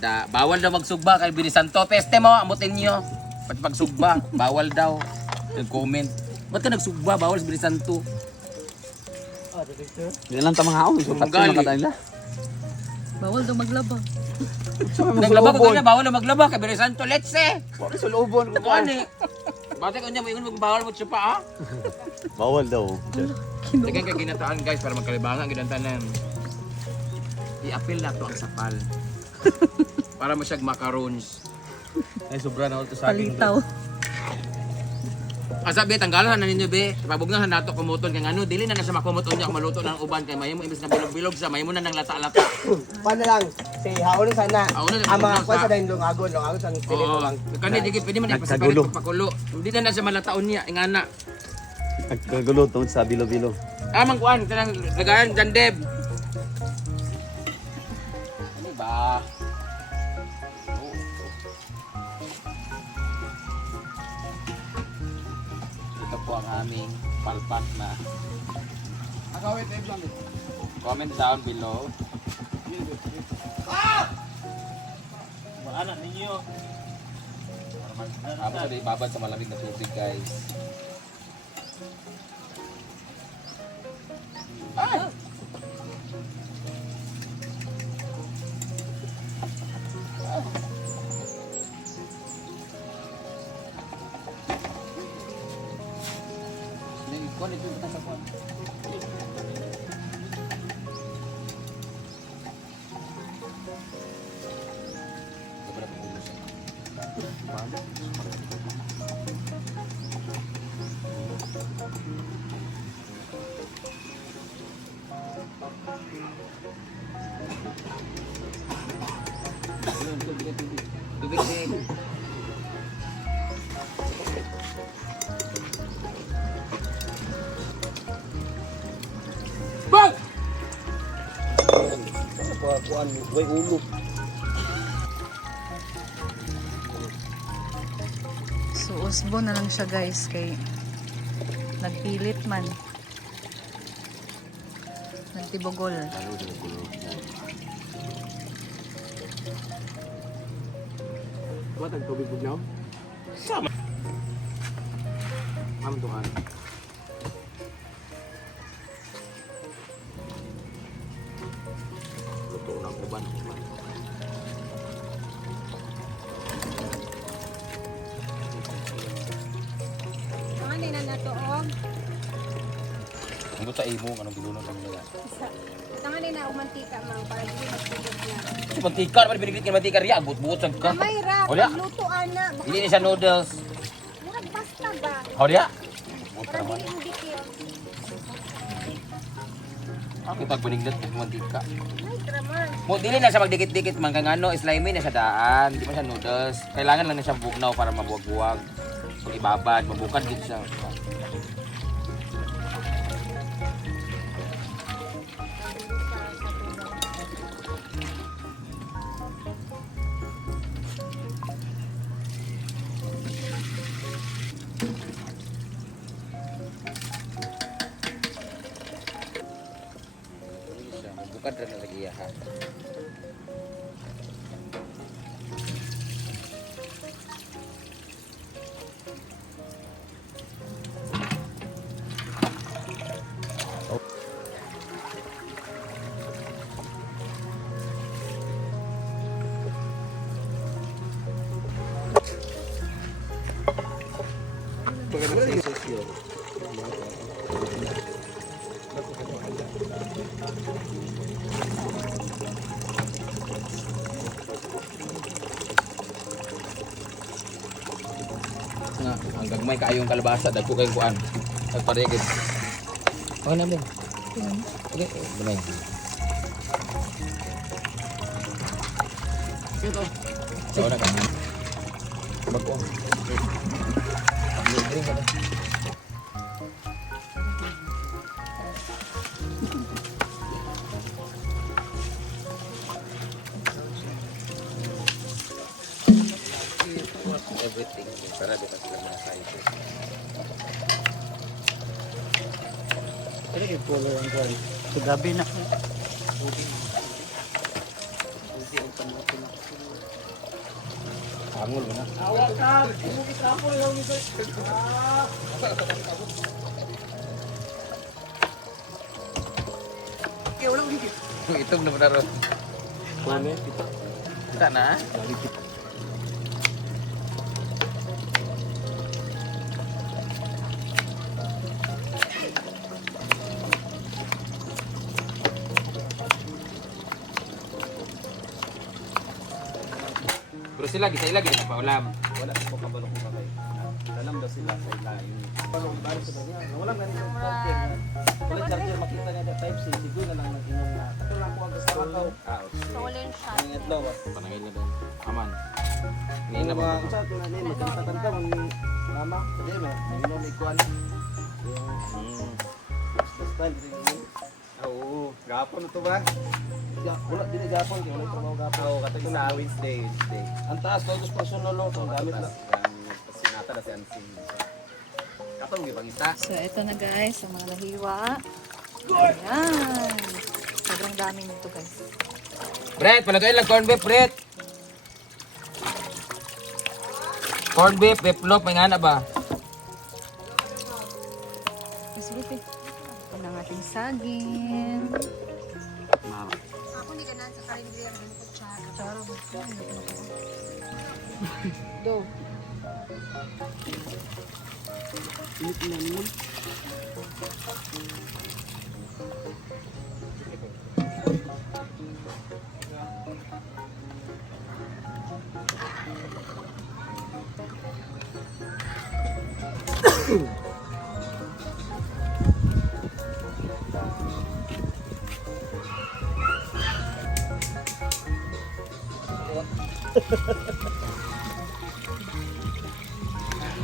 Bawal daw magsugba kay Bini Santo. Peste mo, amutin nyo. Pati pagsugba, bawal daw. Nag-comment. Ba't ka nagsugba? Bawal sa Bini Santo. Yan lang tamang haon. So, tatlo Gali. na katayin na. Bawal daw maglaba. Naglaba ko kanya, bawal na maglaba kay Bini Santo. Let's say. Wala sa loobon. Kuan eh. Bate ko niya, may bawal mo siya pa ha? Bawal daw. Tingnan kay ginataan guys para magkalibangan ginantanan. I-appeal na to ang sapal. Para mo siyang macarons. Ay, sobra na ito sa akin. Palitaw. Asa be tanggalan na ninyo be. Pabugnahan nato kumuton kay ano, dili na siya makumuton niya maluto ng uban kay mahimo imbes na bilog-bilog sa mahimo na nang lata-lata. Paano lang? Say, haon sana. Haon na, Ang mga haon kwan sa- sa dahil lungagon sa pili ko Oo. lang. Kani di pwede man Nagkagulo. ipasapalit pakulo. Hindi na siya malataon niya ingana. Nagkagulo tungkol sa bilo-bilo. Amang kuan kanang lagayan jandeb. Ano ba? Ito po ang aming palpat na. Comment down below. Anak ninyo. Tapos sa ibabad sa malamig na tubig guys. Ay! Kuan ito sa kuan. Tubig din. Bang! Kuan, way ulo. So, usbo na lang siya guys kay nagpilit man. Nagtibogol. Kuan ang tubig bugnaw. Am tuhan. Luto na uban. Ano na nato og Ano ta imo kanang bilunod ang nila. tangan na og mantika mang para dili magtubog niya. Si mantika naman binigit kay mantika riya buot sad ka. May ra Wala. luto ana. Dili ni siya noodles. Murag basta ba? How dia? Buot Para naman. dili indikit. Ako tag biniglat og mantika. Ay kraman. Mo dili na siya magdikit-dikit man kang ano, slimy na siya daan, di man siya noodles. Kailangan lang na siya bugnaw para mabuwag-buwag. Pag ibabad, mabukad din siya. Bukad rin na lagi iya ha. Nga, ang gagmay kaayong kalabasa, dagko kayong kuan. Nagparigid. Okay na mo. Okay, bunay. Ito. So, na ka. Bago. Drink ka na. Everything para di pa sila mga sizes. Ano kay color ang kuan? Sa gabi na. Usi ang panoto na. Sangol mo na. Itong na ron. Ano? Kita na. Pero sila, gisa ila, gisa pa ulam. Wala ko kabalo ko kakay. Dalam daw sila sa ilalim. Wala na rin yung charger. Wala charger, makita niya na type C. Siguro na lang nag-inom na. Ito lang ako ang kasama ko. Stolen shot. Ang itlaw. Panangil na din. Aman. Ngayon na Ano ba? ba? Sa ito na niya, magkakatan ka. Mama, hindi mo. Inom ikuan. Last time, Oo, gapon ito ba? wala din na Japon. Kaya wala yung trabaho Japon. Oo, katong sa Wednesday. Ang taas, todos personal lang. Ito, gamit lang. Sinata na si Ansin. Katong gipangita. So, ito na guys, ang mga lahiwa. Ayan. Sobrang dami nito guys. Brett, palagay lang corn beef, Brett. Corn beef, beefloaf, may ngana ba? Mas buti. Ito na ang ating saging. Ako hindi ka na sa karindri ang kutsara. Charo. Do.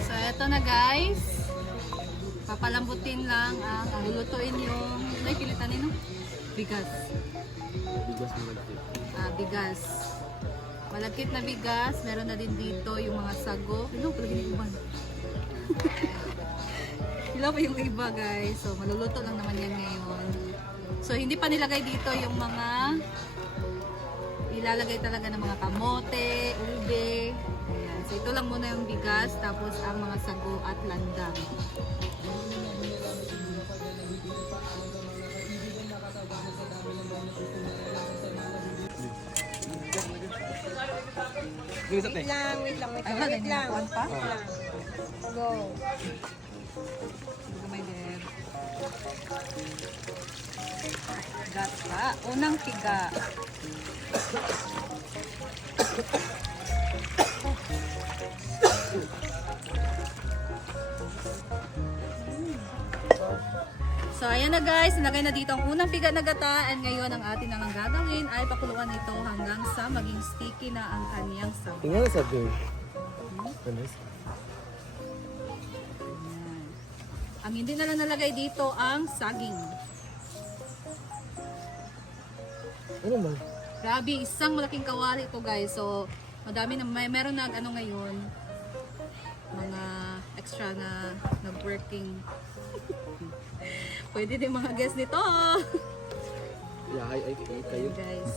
So, ito na guys. Papalambutin lang ang lulutuin yung nakikilitan nino? Bigas. Bigas. Malagkit na bigas. Meron na din dito yung mga sago. Hello, palagi ni Uban. Sila pa yung iba guys. So, maluluto lang naman yan ngayon. So, hindi pa nilagay dito yung mga ilalagay talaga ng mga kamote, ube. Ayan. So, ito lang muna yung bigas. Tapos, ang mga sago at landang. Wait lang, wait lang, wait lang. Ay, Wait lang. kuwan pa? Wait lang. Go. Gamay din. Gata. Unang tiga. So, ayan na guys. Nilagay na dito ang unang piga na gata. And ngayon, ang atin namang gagawin ay pakuluan ito hanggang sa maging sticky na ang kanyang sabaw. Tingnan na sabi. Ayan. Ang hindi na lang nalagay dito ang saging. Ano ba? Grabe, isang malaking kawali ito guys. So, madami na, meron na ano ngayon, mga extra na nag-working. Pwede din mga guests nito. Yeah, ay kayo. Guys.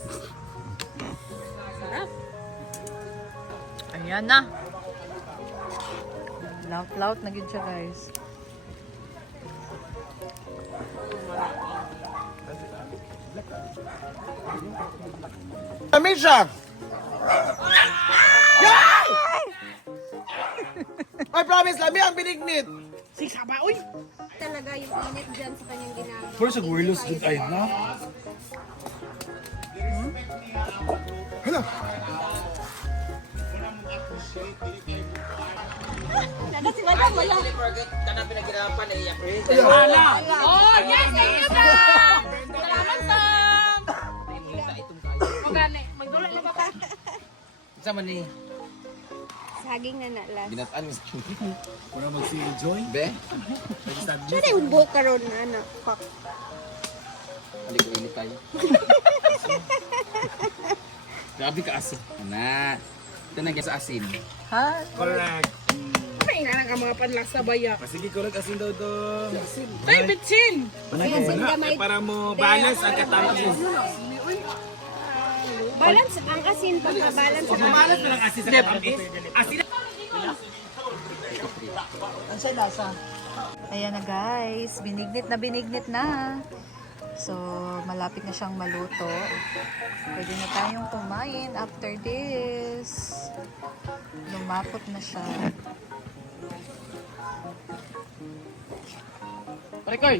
Sarap. Ayan na. Laut-laut na gid siya guys. Kami siya! Yay! I promise, lami ang binignit! Talaga yung init dyan sa kanyang ginagawa. Pero sa Guerlos, good ay na. Hala! Oh, yes! Thank you, Sam! Salamat, Sam! Magdula na ba ka? Sama ni. Saging na nalas. Ginataan mo sa Para mag-enjoy. Be? Siya na yung buka ron na anak. Fuck. Halik ko init tayo. Grabe ka asin. Ana. Ito na sa asin. Ha? Correct. Paingalan ang mga panlasa baya. Sige, correct. Asin daw to. Ay, bitsin! Panagin mo na. Para mo balance ang katapos. Balance ang asin pagka-balance sa asin. Ayan na guys, binignit na. So, malapit na siyang maluto. Pwede na tayong kumain after this. Lumapot na siya. Pare, Koy!